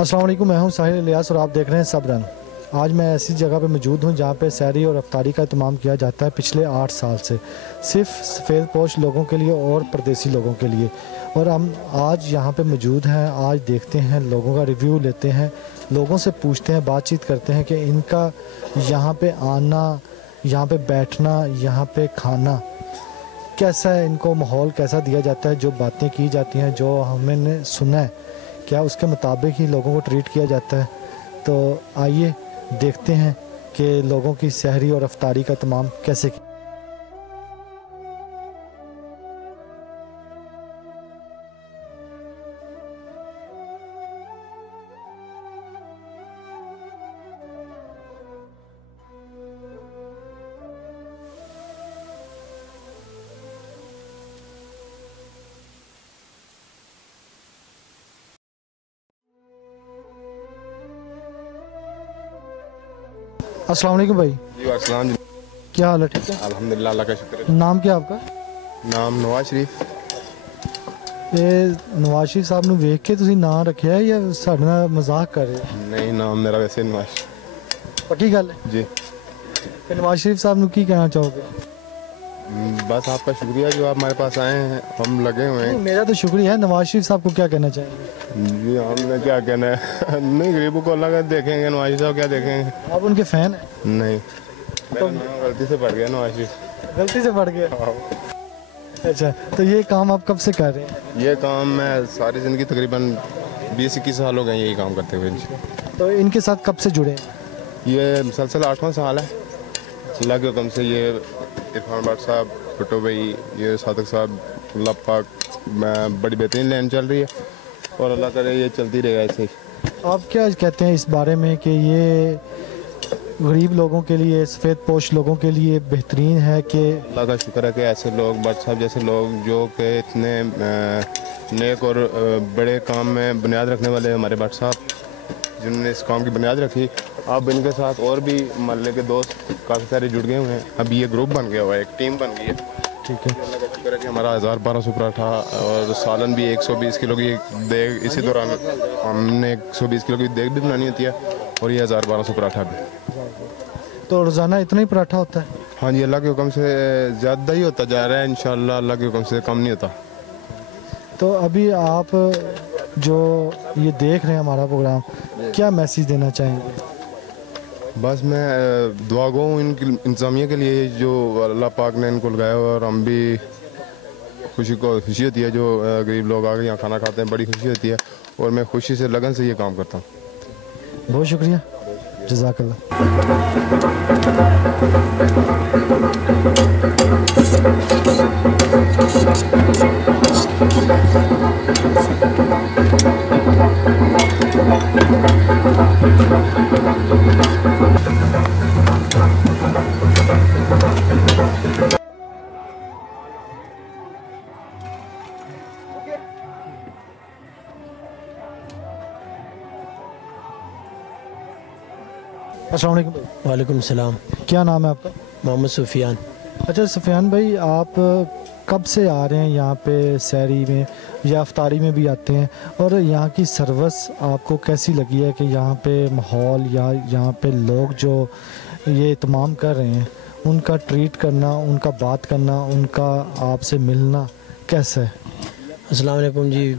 अस्सलाम वालेकुम, मैं हूं साहिल इलियास और आप देख रहे हैं सब रंग। आज मैं ऐसी जगह पे मौजूद हूं जहां पे सहरी और अफ्तारी का इत्माम किया जाता है पिछले 8 साल से, सिर्फ सफ़ेद पोश लोगों के लिए और परदेसी लोगों के लिए। और हम आज यहां पे मौजूद हैं। आज देखते हैं, लोगों का रिव्यू लेते हैं, लोगों से पूछते हैं, बातचीत करते हैं कि इनका यहाँ पे आना, यहाँ पे बैठना, यहाँ पे खाना कैसा है, इनको माहौल कैसा दिया जाता है, जो बातें की जाती हैं, जो हमने सुना है, क्या उसके मुताबिक ही लोगों को ट्रीट किया जाता है। तो आइए देखते हैं कि लोगों की सहरी और अफ्तारी का इत्माम कैसे किया। अस्सलाम वालेकुम भाई। जी अस्सलाम जी। क्या हाल है? ठीक है अल्हम्दुलिल्लाह, अल्लाह का शुक्र है। नाम क्या आपका? नाम नवाज शरीफ। ये नवाज शरीफ साहब ने वेख के तुसी नाम रखा है या साडे नाल मजाक कर रहे हो? नहीं, नाम मेरा वैसे नवाज। पक्की गल है जी। कि नवाज शरीफ साहब ने की कहना चाहोगे? बस आपका शुक्रिया जो आप हमारे पास आए हैं, हम लगे हुए हैं। मेरा तो शुक्रिया है, नवाज शरीफ साहब को क्या कहना चाहेंगे? जी हमने क्या कहना है नहीं, गरीबों को अल्लाह का देखेंगे, नवाज साहब क्या देखेंगे। आप उनके फैन हैं? नहीं, मेरा नाम गलती से पड़ गया नवाज शरीफ। गलती से पड़ गया। अच्छा, तो ये काम आप कब से कर रहे हैं? ये काम मैं सारी ज़िंदगी तकरीबन 20-21 साल हो गए यही काम करते हुए। तो इनके साथ कब से जुड़े हैं? ये मुसलसल 8वां साल है। अल्लाह के हुक्म से ये इरफान भट्ट साहब, भुट्टो भाई, ये सादिक साहब, अल्लाह पाक बड़ी बेहतरीन लाइन चल रही है और अल्लाह करे ये चलती रहेगा ऐसे ही। आप क्या कहते हैं इस बारे में कि ये गरीब लोगों के लिए, सफ़ेद पोश लोगों के लिए बेहतरीन है कि? अल्लाह का शुक्र है कि ऐसे लोग, भट्ट साहब जैसे लोग जो कि इतने नेक और बड़े काम में बुनियाद रखने वाले हमारे भट्ट साहब, जिन्होंने इस काम की बुनियाद रखी। अब इनके साथ और भी मोहल्ले के दोस्त काफ़ी सारे जुड़ गए हुए हैं। अब ये ग्रुप बन गया हुआ है, एक टीम बन गई है। ठीक है। अल्लाह का शुक्र है कि हमारा 1200 पराठा और सालन भी 120 किलो की देग, इसी दौरान हमने 120 किलो की देग भी बनानी होती है और ये 1200 पराठा भी। तो रोज़ाना इतना ही पराठा होता है? हाँ जी, अल्लाह के हुक्म से ज़्यादा ही होता जा रहा है, इंशाल्लाह अल्लाह के हुक्म से कम नहीं होता। तो अभी आप जो ये देख रहे हैं हमारा प्रोग्राम, क्या मैसेज देना चाहेंगे? बस मैं दुआ गो हूँ इनकी इंतज़ामिया के लिए, जो अल्लाह पाक ने इनको लगाया और हम भी खुशी होती है जो गरीब लोग आके यहाँ खाना खाते हैं, बड़ी खुशी होती है और मैं खुशी से, लगन से ये काम करता हूँ। बहुत शुक्रिया, जज़ाकल्लाह। अस्सलाम वालेकुम भाई। वालेकुम सलाम। क्या नाम है आपका? मोहम्मद सुफियान। अच्छा सुफियान भाई, आप कब से आ रहे हैं यहाँ पे सहरी में या अफ्तारी में भी आते हैं, और यहाँ की सर्विस आपको कैसी लगी है कि यहाँ पे माहौल या यहाँ पे लोग जो ये इत्माम कर रहे हैं, उनका ट्रीट करना, उनका बात करना, उनका आपसे मिलना कैसा है? अस्सलाम वालेकुम जी।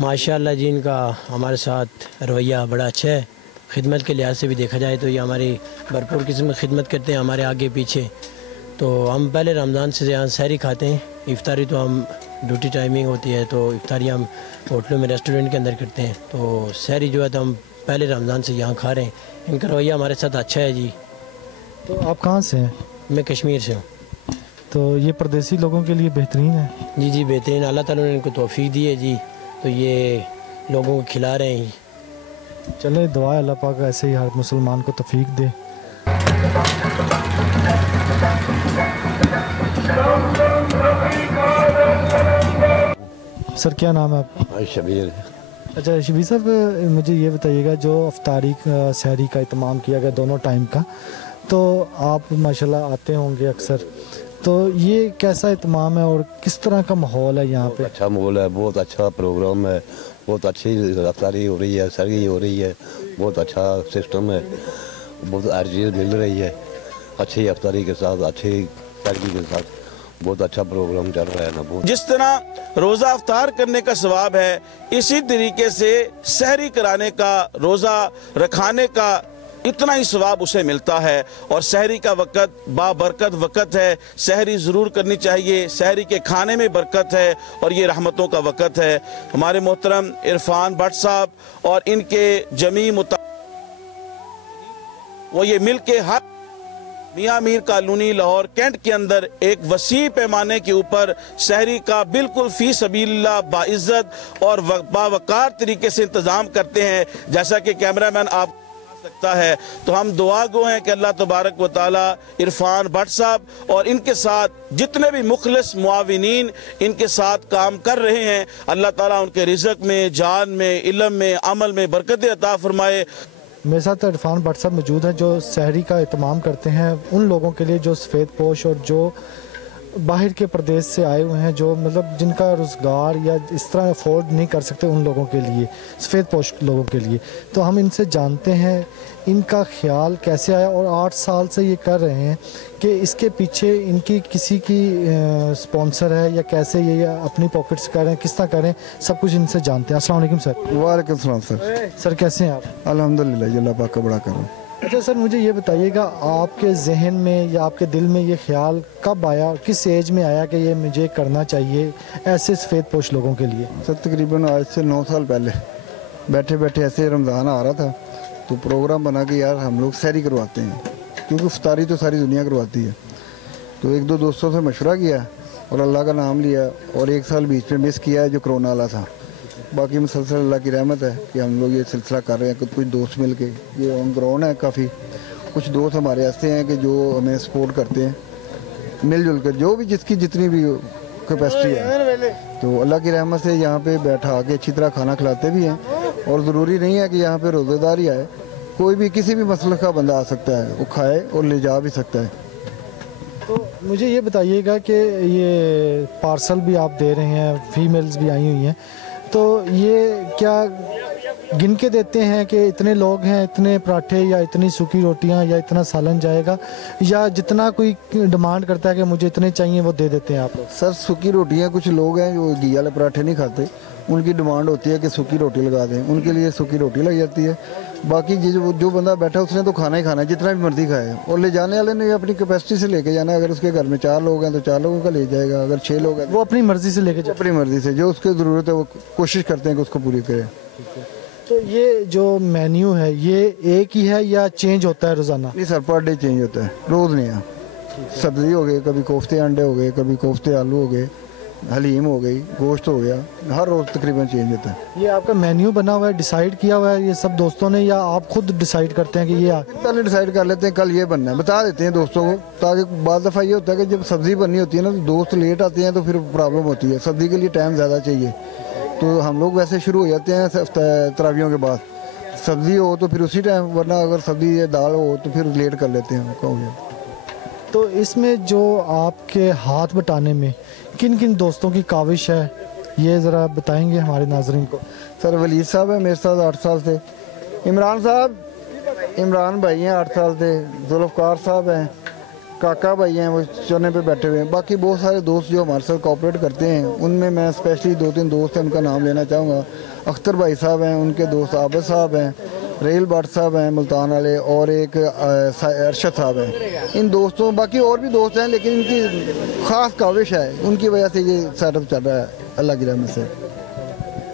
माशाअल्लाह जी, इनका हमारे साथ रवैया बड़ा अच्छा है। खिदमत के लिहाज से भी देखा जाए तो ये हमारी भरपूर किस्म की खिदमत करते हैं हमारे आगे पीछे। तो हम पहले रमज़ान से यहाँ सहरी खाते हैं, इफ्तारी तो हम ड्यूटी टाइमिंग होती है तो इफ्तारी हम होटलों में, रेस्टोरेंट के अंदर करते हैं। तो सहरी जो है तो हम पहले रमज़ान से यहाँ खा रहे हैं। इनका रवैया हमारे साथ अच्छा है जी। तो आप कहाँ से हैं? मैं कश्मीर से हूँ। तो ये परदेसी लोगों के लिए बेहतरीन है? जी जी बेहतरीन, अल्लाह ताला ने इनको तौफीक दी है जी, तो ये लोगों को खिला रहे हैं। चले, दुआ है अल्लाह पाक ऐसे ही हर मुसलमान को तौफीक दे। सर क्या नाम है आपका? शबीर। अच्छा शबीर साहब, मुझे ये बताइएगा, जो अफ्तारी सहरी का इत्माम किया गया दोनों टाइम का, तो आप माशाल्लाह आते होंगे अक्सर, तो ये कैसा इत्माम है और किस तरह का माहौल है यहाँ पे? अच्छा माहौल है, बहुत अच्छा प्रोग्राम है, बहुत अच्छी रफ्तारी हो रही है, सहरी हो रही है, बहुत अच्छा सिस्टम है, बहुत अर्जी मिल रही है, अच्छी रफ्तारी के साथ, अच्छी सहरी के साथ बहुत अच्छा प्रोग्राम चल रहा है ना। बहुत जिस तरह रोज़ा अफ्तार करने का सवाब है, इसी तरीके से सहरी कराने का, रोज़ा रखाने का इतना ही सवाब उसे मिलता है। और सहरी का वक़्त बाबरकत वक़्त है, सहरी ज़रूर करनी चाहिए, सहरी के खाने में बरकत है और ये रहमतों का वक़्त है। हमारे मोहतरम इरफान भट्ट साहब और इनके जमी वो ये मिल के हर मियाँ मीर कॉलोनी लाहौर कैंट के अंदर एक वसी पैमाने के ऊपर सहरी का बिल्कुल फी सबीलिल्लाह बाइज्जत और बावकार तरीके से इंतज़ाम करते हैं, जैसा कि कैमरामैन आप सकता है। तो हम दुआ गो हैं कि अल्लाह तबारक व तआला इरफान भट्ट साहब और इनके साथ जितने भी मुखलिस मुआविनीन इनके साथ काम कर रहे हैं, अल्लाह ताला उनके रिज़्क़ में, जान में, इल्म में, अमल में बरकत अता फरमाए। मेरे साथ इरफान भट्ट साहब मौजूद हैं जो सहरी का इत्माम करते हैं उन लोगों के लिए जो सफ़ेद पोश और जो बाहर के प्रदेश से आए हुए हैं, जो मतलब जिनका रोज़गार या इस तरह अफोर्ड नहीं कर सकते, उन लोगों के लिए, सफ़ेद पोश लोगों के लिए। तो हम इनसे जानते हैं इनका ख्याल कैसे आया और 8 साल से ये कर रहे हैं कि इसके पीछे इनकी किसी की स्पॉन्सर है या कैसे ये अपनी पॉकेट से कर रहे हैं, किस तरह कर रहे हैं, सब कुछ इनसे जानते हैं। अस्सलाम वालेकुम सर। वालेकुम सलाम सर। सर कैसे हैं आप? अल्हम्दुलिल्लाह, अल्लाह पाक का बड़ा करम। अच्छा सर, मुझे ये बताइएगा आपके जहन में या आपके दिल में ये ख्याल कब आया, किस एज में आया कि ये मुझे करना चाहिए ऐसे सफ़ेद पोश लोगों के लिए? सर तकरीबन आज से 9 साल पहले बैठे बैठे ऐसे रमज़ान आ रहा था तो प्रोग्राम बना के यार हम लोग सहरी करवाते हैं, क्योंकि इफ्तारी तो सारी दुनिया करवाती है। तो 1-2 दोस्तों से मशवरा किया और अल्लाह का नाम लिया और 1 साल बीच में मिस किया है जो कोरोना वाला था। बाकी मुसलसल अल्लाह की रहमत है कि हम लोग ये सिलसिला कर रहे हैं। कुछ दोस्त मिल के, ये ऑन ग्राउंड है काफ़ी, कुछ दोस्त हमारे ऐसे हैं कि जो हमें सपोर्ट करते हैं मिलजुल कर, जो भी जिसकी जितनी भी कैपेसिटी है। तो अल्लाह की रहमत से यहाँ पे बैठा के अच्छी तरह खाना खिलाते भी हैं। और ज़रूरी नहीं है कि यहाँ पे रोज़ेदार ही आए, कोई भी किसी भी मसलक का बंदा आ सकता है, वो खाए और ले जा भी सकता है। तो मुझे ये बताइएगा कि ये पार्सल भी आप दे रहे हैं, फीमेल्स भी आई हुई हैं, तो ये क्या गिन के देते हैं कि इतने लोग हैं, इतने पराठे या इतनी सूखी रोटियां या इतना सालन जाएगा, या जितना कोई डिमांड करता है कि मुझे इतने चाहिए वो दे देते हैं आप लोग? सर सूखी रोटियाँ, कुछ लोग हैं जो घी वाले पराठे नहीं खाते, उनकी डिमांड होती है कि सूखी रोटी लगा दें, उनके लिए सूखी रोटी लग जाती है। बाकी जो बंदा बैठा उसने तो खाना ही खाना है, जितना भी मर्जी खाए। और ले जाने वाले ने अपनी कैपेसिटी से लेके जाना है। अगर उसके घर में 4 लोग हैं तो 4 लोगों का ले जाएगा, अगर 6 लोग हैं वो अपनी मर्जी से लेके अपनी मर्जी से जो उसकी ज़रूरत है वो कोशिश करते हैं कि उसको पूरी करें। तो ये जो मेन्यू है ये एक ही है या चेंज होता है रोज़ाना? नहीं सर, पर डे चेंज होता है, रोज़ नहीं है। सब्ज़ी हो गई, कभी कोफ्ते अंडे हो गए, कभी कोफ्ते आलू हो गए, हलीम हो गई, गोश्त हो गया, हर रोज़ तकरीबन चेंज होता है। ये आपका मेन्यू बना हुआ है, डिसाइड किया हुआ है ये सब दोस्तों ने, या आप खुद डिसाइड करते हैं कि ये पहले डिसाइड कर लेते हैं कल ये बनना है, बता देते हैं दोस्तों को, ताकि बाद दफ़ा ये होता है कि जब सब्ज़ी बननी होती है ना तो दोस्त लेट आते हैं तो फिर प्रॉब्लम होती है। सब्ज़ी के लिए टाइम ज़्यादा चाहिए, तो हम लोग वैसे शुरू हो जाते हैं तरावियों के बाद। सब्ज़ी हो तो फिर उसी टाइम, वरना अगर सब्ज़ी या दाल हो तो फिर लेट कर लेते हैं। तो इसमें जो आपके हाथ बटाने में किन किन दोस्तों की काविश है ये ज़रा बताएंगे हमारे नाज़रीन को? सर वलीद साहब है मेरे साथ 8 साल से, इमरान साहब, इमरान भाई हैं 8 साल से, जुल्फ़कार साहब हैं, काका भाई हैं वो चने पे बैठे हुए हैं। बाकी बहुत सारे दोस्त जो हमारे साथ कोऑपरेट करते हैं, उनमें मैं स्पेशली 2-3 दोस्त हैं उनका नाम लेना चाहूँगा। अख्तर भाई साहब हैं, उनके दोस्त आबिद साहब हैं, रेल भट्ट साहब हैं मुल्तान वाले, और एक अरशद साहब हैं। इन दोस्तों, बाकी और भी दोस्त हैं लेकिन इनकी ख़ास काविश है, उनकी वजह से ये सेटअप चल रहा है अल्लाह की रहमत से।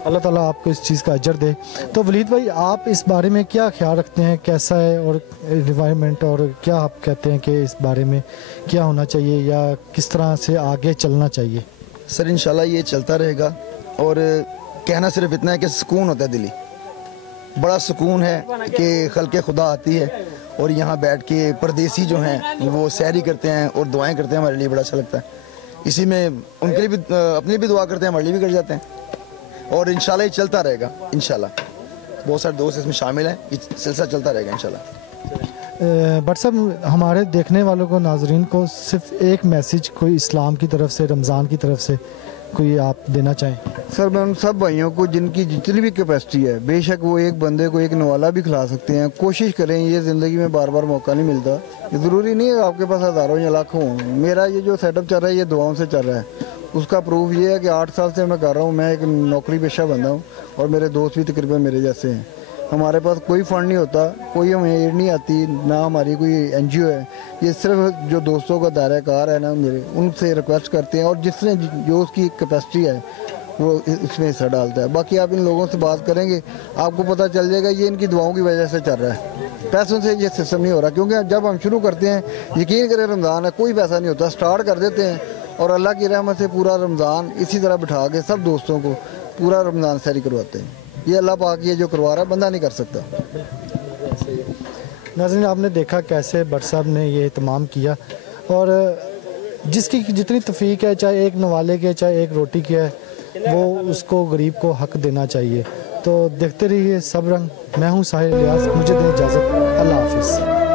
अल्लाह ताला आपको इस चीज़ का अजर दे। तो वलीद भाई, आप इस बारे में क्या ख्याल रखते हैं, कैसा है और एनवायरनमेंट, और क्या आप कहते हैं कि इस बारे में क्या होना चाहिए या किस तरह से आगे चलना चाहिए? सर इंशाल्लाह ये चलता रहेगा, और कहना सिर्फ इतना है कि सुकून होता है, दिली बड़ा सुकून है कि खल्के खुदा आती है और यहाँ बैठ के परदेसी जो हैं वो सैरी करते हैं और दुआएं करते हैं, हमारे लिए बड़ा अच्छा लगता है। इसी में उनके लिए भी, अपने भी दुआ करते हैं, हमारे लिए भी कर जाते हैं, और इंशाल्लाह ये चलता रहेगा। इंशाल्लाह बहुत सारे दोस्त इसमें शामिल हैं, ये सिलसिला चलता रहेगा इंशाल्लाह। बट साहब, हमारे देखने वालों को, नाजरीन को सिर्फ एक मैसेज कोई इस्लाम की तरफ से, रमज़ान की तरफ से कोई आप देना चाहें? सर मैं उन सब भाइयों को जिनकी जितनी भी कैपेसिटी है, बेशक वो एक बंदे को एक नवाला भी खिला सकते हैं, कोशिश करें। ये ज़िंदगी में बार बार मौका नहीं मिलता। ये ज़रूरी नहीं है आपके पास हज़ारों या लाखों हों। मेरा ये जो सेटअप चल रहा है ये दुआओं से चल रहा है। उसका प्रूफ ये है कि 8 साल से मैं कर रहा हूँ। मैं एक नौकरी पेशा बंदा हूँ और मेरे दोस्त भी तकरीबन मेरे जैसे हैं। हमारे पास कोई फंड नहीं होता, कोई हमें एड नहीं आती, ना हमारी कोई एनजीओ है। ये सिर्फ जो दोस्तों का दायरा कार है ना मेरे, उनसे रिक्वेस्ट करते हैं और जिसने जो उसकी कैपेसिटी है वो उसमें हिस्सा डालता है। बाकी आप इन लोगों से बात करेंगे आपको पता चल जाएगा ये इनकी दुआओं की वजह से चल रहा है। पैसों से ये सिस्टम नहीं हो रहा, क्योंकि जब हम शुरू करते हैं, यकीन करें रमज़ान है, कोई पैसा नहीं होता, स्टार्ट कर देते हैं और अल्लाह की रहमत से पूरा रमज़ान इसी तरह बिठा के सब दोस्तों को पूरा रमज़ान सहरी करवाते हैं। ये अल्लाह पाक ये जो करवा रहा है बंदा नहीं कर सकता। नाज़रीन, आपने देखा कैसे भट्ट साहब ने ये इत्माम किया और जिसकी जितनी तौफीक है, चाहे एक नवाले की है चाहे एक रोटी की है, वो उसको गरीब को हक देना चाहिए। तो देखते रहिए सब रंग। मैं हूँ साहिर इलियास, मुझे दें इजाज़त। अल्लाह हाफिज़।